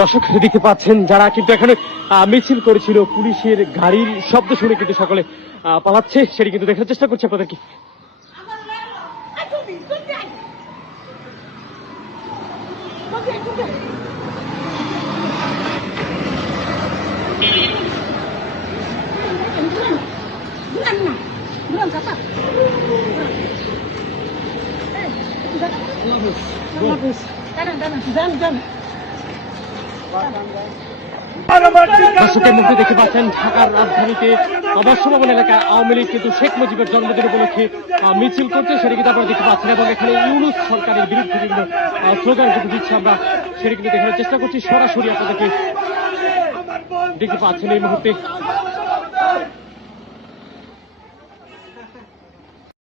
দর্শক দেখতে পাচ্ছেন যারা কিন্তু এখানে মিছিল করেছিল পুলিশের গাড়ির শব্দ শুনে কিন্তু সকলে পালাচ্ছে, সেটি কিন্তু দেখার চেষ্টা করছে আপনাদেরকে। দর্শকের মধ্যে দেখতে পাচ্ছেন ঢাকার রাজধানীতে বর্ষভবন এলাকায় আওয়ামী লীগ কিন্তু শেখ মুজিবের জন্মদিন উপলক্ষে মিছিল করছে, সেটি কিন্তু আপনারা দেখতে পাচ্ছেন এবং এখানে ইউনূস সরকারের বিরুদ্ধে বিভিন্ন স্লোগান কিন্তু দিচ্ছে। আমরা সেটি কিন্তু দেখার চেষ্টা করছি, সরাসরি আপনাদেরকে দেখতে পাচ্ছেন এই মুহূর্তে।